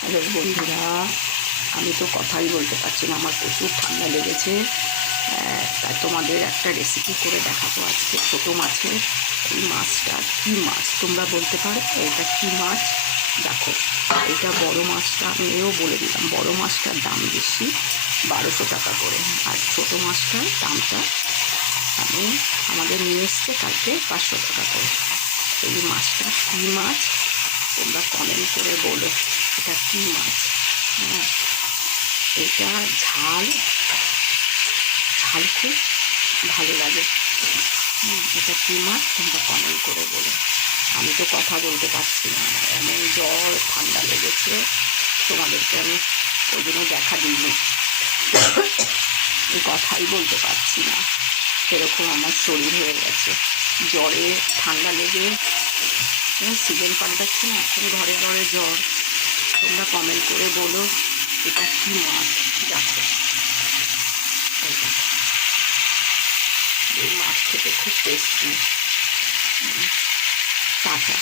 Hello বন্ধুরা, আমি তো কথাই বলতে পারছি না, আমার প্রচুর ঠান্ডা লেগেছে। তাই তোমাদের একটা রেসিপি করে দেখাবো আজকে ছোটো মাছের। এই মাছটা কী মাছ তোমরা বলতে পারো? এটা কী মাছ? দেখো, এটা বড় মাছটা আমিও বলে দিলাম, বড় মাছটার দাম বেশি, 1200 টাকা করে। আর ছোটো মাছটার দামটা আমাদের নিয়ে এসছে কালকে 500 টাকা করে। এই মাছটা কী মাছ তোমরা কমেন্ট করে বলো, এটা কী মাছ? হ্যাঁ, এটা ঝাল ঝাল খুব ভালো লাগে। এটা কী মাছ তোমরা কমেন্ট করে বলো। আমি তো কথা বলতে পারছি না, এমন জ্বর ঠান্ডা লেগেছে, তোমাদেরকে আমি ওই জন্য দেখা দিইনি, কথাই বলতে পারছি না, এরকম আমার শরীর হয়ে গেছে। জ্বরে ঠান্ডা লেগে সিজন পাল্টাচ্ছে না, এখন ঘরে ঘরে জ্বর। তোমরা কমেন্ট করে বলো এটা কী মাছ। দেখো, এই মাছ খেতে খুব টেস্টি, টাটা।